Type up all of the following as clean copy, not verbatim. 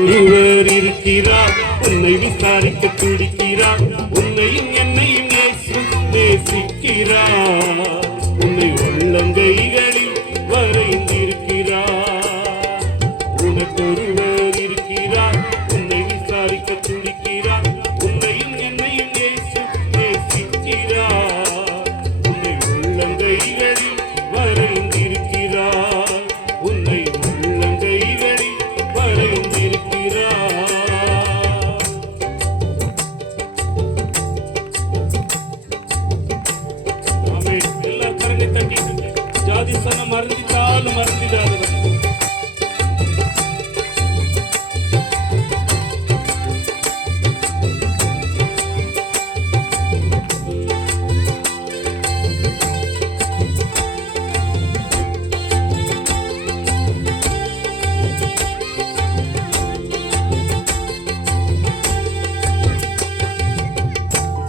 ஒருவர் இருக்கிறார், உன்னை விசாரிக்க துடிக்கிறார், உன்னையும் என்னையும் இயேசு நேசிக்கிறார், உன்னை உள்ளங்கைகளில் வரைந்திருக்கிறார். உனக்கு ஒருவர் இருக்கிறார், உன்னை விசாரிக்க துடிக்கிறார், உன்னையும் என்னையும் இயேசு நேசிக்கிறார், உன்னை உள்ளங்கைகளில் வரைந்திருக்கிறார், உன்னை உள்ளங்கைகளில் வரைந்திருக்கிறார். ஆமென். எல்லா கரங்களை தட்டி ஜாதி சனம் மறந்திட்டாலும் மறந்திடாதவர்.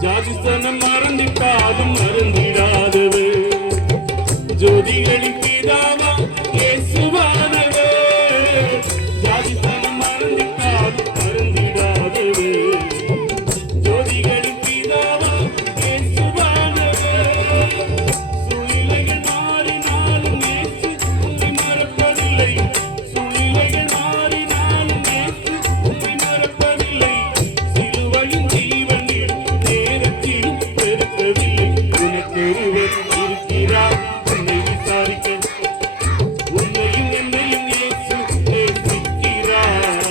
ஜாதிஸ்தானம் மறந்திட்டாலும் மறந்திடாதவர், ஜோதிகளின் பிதாவா இயேசுவானவர். ஜாதிஸ்தானம் மறந்திட்டாலும் மறந்திடாதவர், ஜோதிகளின் பிதாவா இயேசுவானவர். சூழ்நிலைகள் மாறினாலும் இயேசு உன்னை மறப்பதில்லை, சூழ்நிலைகள் மாறினாலும் இயேசு உன்னை மறப்பதில்லை. சிலுவையின் ஜீவனில் நேரத்திலும் பெருக்கவில்லை. உனக்கு ஒருவர் இருக்கிறார், உன்னை விசாரிக்க, உன்னையும் என்னையும் இயேசு நேசிக்கிறார்,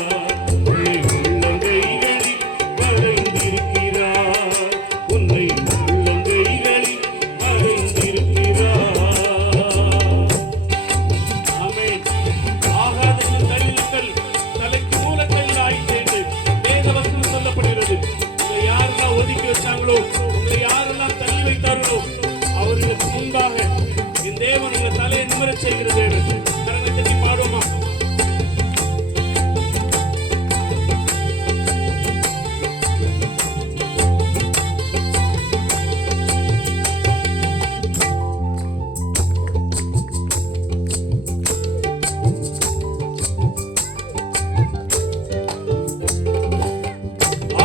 உன்னை உள்ளங்கைகளில் வரைந்திருக்கிறார், உன்னை உள்ளங்கைகளில் வரைந்திருக்கிறார். ஆமென். ஆகாதென்று தள்ளுங்கள், தலைக்கு மூலக்கல்லில் ஆயிற்றென்று வேதவசனம் சொல்லப்படுகிறது. உங்களை யாரெல்லாம் ஒதுக்கி வச்சாங்களோ, உங்களை யாரெல்லாம் தள்ளி வைத்தார்களோ, அவர்களுக்கு முன்பாக என் தேவன் உங்கள் தலையை நிமிரச் செய்கிற தேவன். கரங்களை தட்டி பாடுவோமா?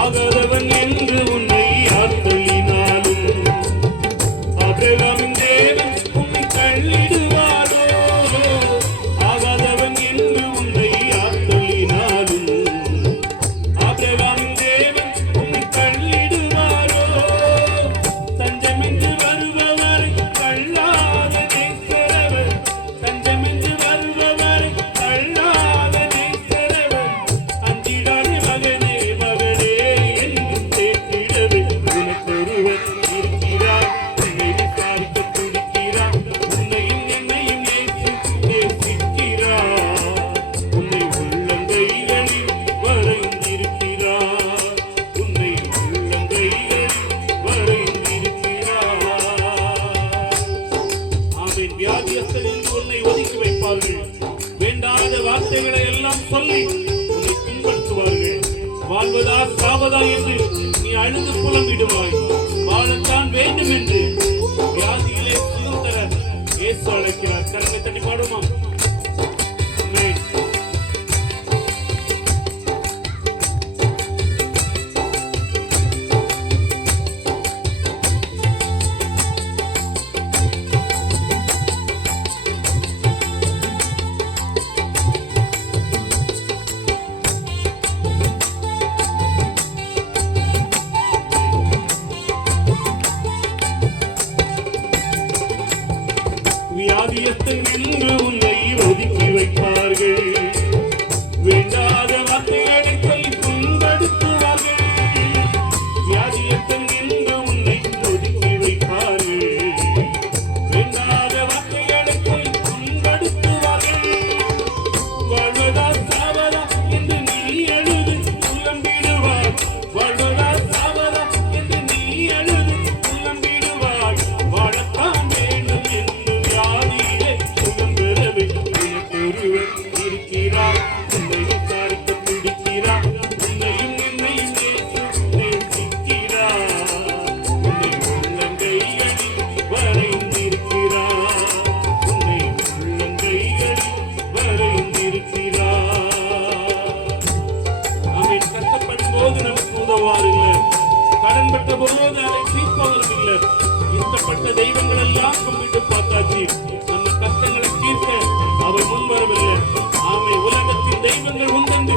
ஆகாதவன் என்று உன்னை யார் தள்ளினாலும், ஆபிரகாமின் தேவன் உன்னை தள்ளிடுவாரோ? ஆகாதவன் என்று உன்னை யார் தள்ளினாலும், ஆபிரகாமின் தேவன் உன்னை தள்ளிடுவாரோ? தஞ்சமின்றி வருபவர் தள்ளாத நேசரவர், தஞ்சமின்றி வருபவர் தள்ளாத நேசரவர். அஞ்சிடாதே மகனே மகளே என்றும் தேற்றிடவே. உனக்கு ஒருவர் இருக்கிறார், உன்னை விசாரிக்க துடிக்கிறார், உன்னையும் என்னையும் இயேசு நேசிக்கிறார், உன்னை உள்ளங்கைகளில் வரைந்திருக்கிறார், உன்னை உள்ளங்கைகளில் வரைந்திருக்கிறார். ஆமென். வியாதியஸ்தர் என்று உன்னை ஒதுக்கி வைப்பார்கள், வேண்டாத வார்த்தைகளை எல்லாம் சொல்லி உன்னை துன்படுத்துவார்கள். வாழ்வதா சாவதா என்று நீ அழுது புலம்பிடுவாய். வாழத்தான் வேண்டும் என்று வியாதியிலே சுகம் தர இயேசு அழைக்கிறார். கரங்களை தட்டி பாடுமா? ஆமென். வியாதியஸ்தன் கடன்பட்ட போது அதை தீர்ப்பவரும் இல்லை. இஷ்டப்பட்ட தெய்வங்கள் எல்லாம் கும்பிட்டு பார்த்தாச்சு, நம்ம கஷ்டங்களை தீர்க்க அவர் முன் வரவில்லை. ஆமை உலகத்தின் தெய்வங்கள் உண்டென்று